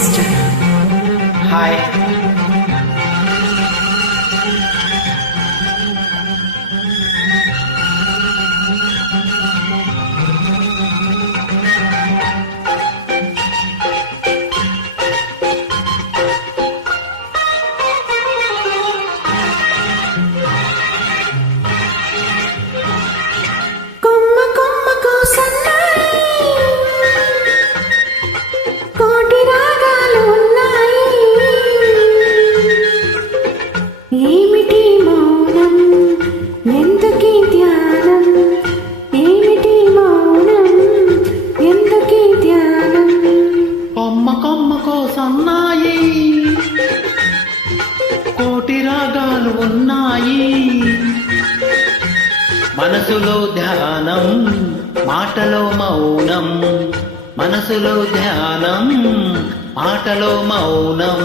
Mr. Hi. ఏమిటి మౌనం ఎందుకీ ధ్యానం ఏమిటి మౌనం ఎందుకీ ధ్యానం కొమ్మ కొమ్మకో సన్నాయి కోటి రాగాలు ఉన్నాయి మనసులో ధ్యానం మాటలో మౌనం మనసులో ధ్యానం మాటలో మౌనం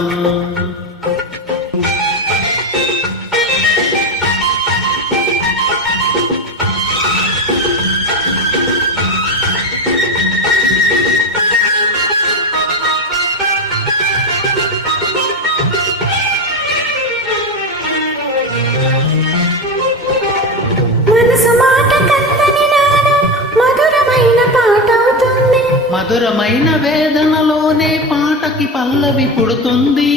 మధురమైన వేదనలోనే పాటకి పల్లవి పుడుతుంది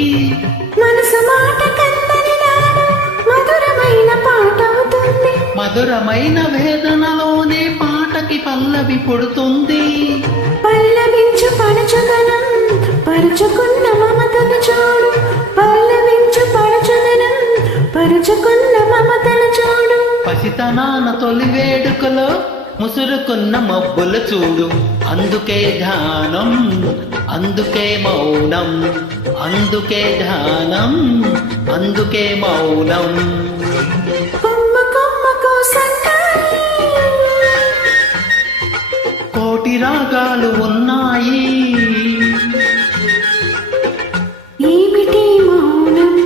మనసు మాట కందని నాడు మధురమైన పాట అవుతుంది మధురమైన వేదనలోనే పాటకి పల్లవి పుడుతుంది పల్లవించు పరచుదనం పరుచుకున్న మమతను చూడు పల్లవించు పరచుదనం పరుచుకున్న మమతను చూడు పసితనాన తొలి వేడుకలో ముసురుకున్న మబ్బులు చూడు అందుకే ధ్యానం అందుకే మౌనం అందుకే ధ్యానం అందుకే మౌనం కోటి రాగాలు ఉన్నాయి ఏమిటి మౌనం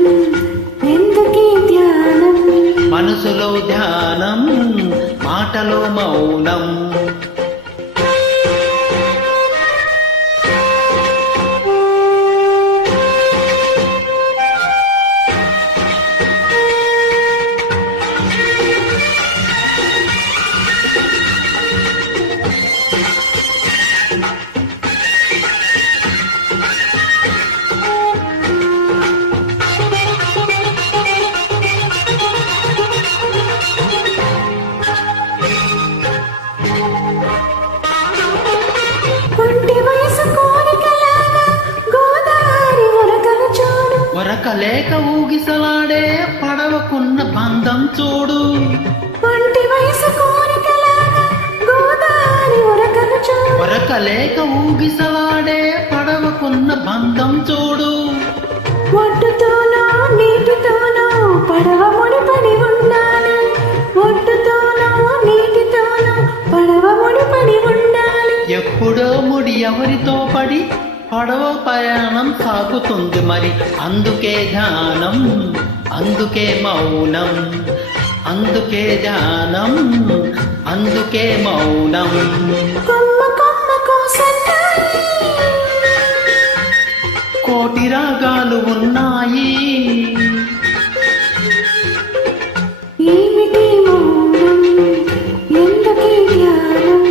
ఎందుకీ ధ్యానం మనసులో ధ్యానం మాటలో మౌనం లేక ఊగిసలాడే పడవకున్న బంధం చూడు లేక ఊగిసలాడే పడవకున్న బంధం చూడు ఒడ్డుతోనో నీటితోనో పడవ ముడిపడి ఉండాలి ఒడ్డుతోనో నీటితోనో పడవ ముడిపడి ఉండాలి ఎప్పుడో ముడి ఎవరితో పడి పడవ ప్రయాణం సాగుతుంది మరి అందుకే ధ్యానం అందుకే మౌనం అందుకే ధ్యానం అందుకే మౌనం కోటి రాగాలు ఉన్నాయి ఏమిటి మౌనం ఎందుకీ ధ్యానం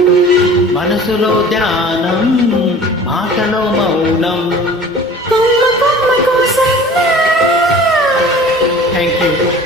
మనసులో ధ్యానం మాటలో మౌనం థ్యాంక్ యూ